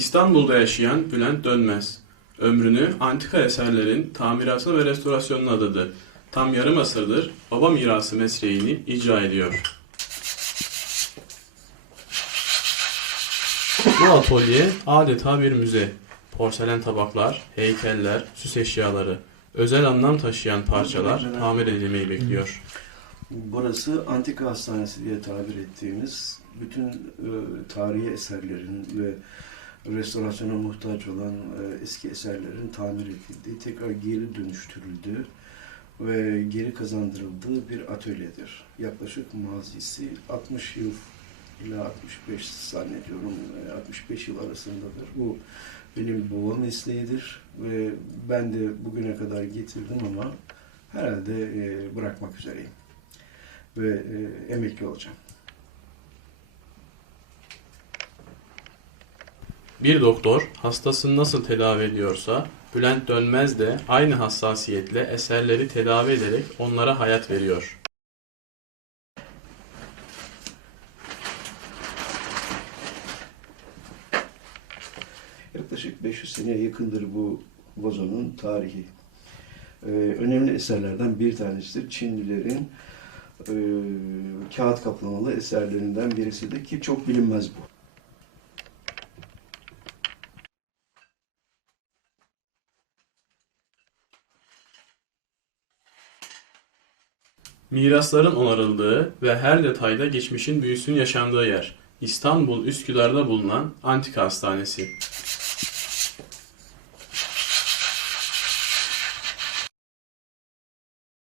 İstanbul'da yaşayan Bülent Dönmez. Ömrünü antika eserlerin tamiratına ve restorasyonuna adadı. Tam yarım asırdır baba mirası mesleğini icra ediyor. Bu atölye adeta bir müze. Porselen tabaklar, heykeller, süs eşyaları, özel anlam taşıyan parçalar tamir edilmeyi bekliyor. Burası antika hastanesi diye tabir ettiğimiz bütün e, tarihi eserlerin ve restorasyona muhtaç olan e, eski eserlerin tamir edildiği, tekrar geri dönüştürüldüğü ve geri kazandırıldığı bir atölyedir. Yaklaşık mazisi 60 yıl ila 65 zannediyorum, e, 65 yıl arasındadır. Bu benim baba mesleğidir ve ben de bugüne kadar getirdim ama herhalde e, bırakmak üzereyim ve e, emekli olacağım. Bir doktor hastasını nasıl tedavi ediyorsa Bülent Dönmez de aynı hassasiyetle eserleri tedavi ederek onlara hayat veriyor. Yaklaşık 500 seneye yakındır bu vazonun tarihi. Ee, önemli eserlerden bir tanesidir. Çinlilerin e, kağıt kaplamalı eserlerinden birisidir ki çok bilinmez bu. Mirasların onarıldığı ve her detayda geçmişin büyüsünün yaşandığı yer. İstanbul Üsküdar'da bulunan Antika Hastanesi.